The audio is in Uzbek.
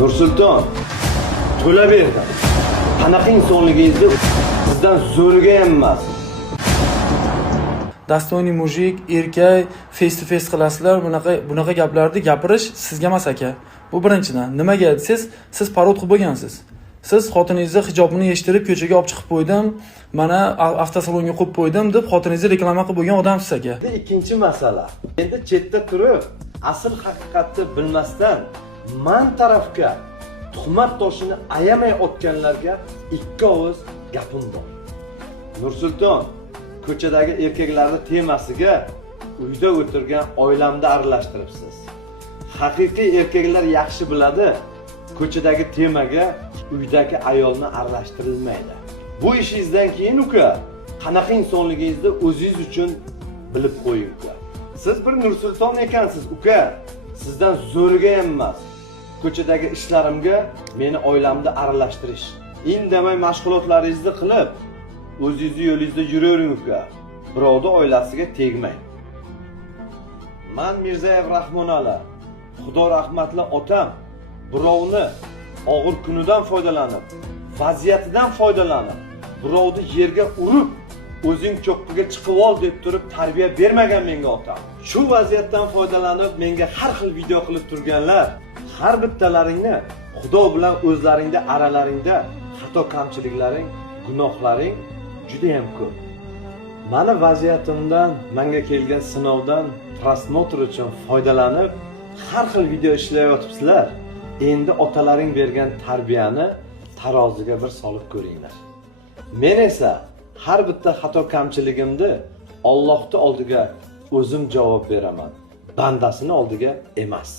Nursulton, to'la berdim. Qanaqa insonligingizni sizdan zo'riga ham emas. Dostойный mujik, erkak, face to face qilasizlar, bunaqa gaplarni gapirish sizga emas aka. Bu birinchidan. Nimaga desangiz, siz parod qilib bo'lgansiz. Siz xotiningizni hijobini yechtirib ko'chaga olib chiqib qo'ydim, mana avtosalonga qo'yib qo'ydim deb xotiningizni reklama qilib bo'lgan odamsiz aka. Ikkinchi masala. Endi chetda turib, asl haqiqatni bilmasdan man tarafga tuhmat toshini ayamay otganlarga ikki og'iz gapim bor. Nursulton, ko'chadagi erkaklarni temasiga uyda o'tirgan oilamda aralashtiribsiz. Haqiqiy erkaklar yaxshi biladi, ko'chadagi temaga uydagi ayolni aralashtirilmaydi. Bu ishingizdan keyin uka, qanaqa insonligingizni o'zingiz uchun bilib qo'ying uka. Siz bir Nursulton ekansiz uka. Sizdan zo'riga ham emas. Ko'chadagi ishlarimga meni oilamda aralashtirish. Indamay mashg'ulotlaringizni qilib, o'zingizni yo'lingizda yuravering uka. Birovning oilasiga tegmang. Men Mirzayev Rahmonali, Xudo rahmatli otam birovni og'ir kunidan foydalanib, vaziyatidan foydalanib, birovni yerga urib, o'zing cho'qqiga chiqib ol deb turib tarbiya bermagan menga otam. Shu vaziyatdan foydalanib menga har xil video qilib turganlar, har bittalaringni Xudo bilan o'zlaringda aralaringda xato kamchiliklaring, gunohlaring juda ham ko'p. Meni vaziyatimdan, menga kelgan sinovdan prosmotr uchun foydalanib har xil video ishlayotibsizlar. Endi otalaring bergan tarbiyani taroziga bir solib ko'ringlar. Men esa har bitta xato kamchiligimni Allohning oldiga o'zim javob beraman, bandasini oldiga emas.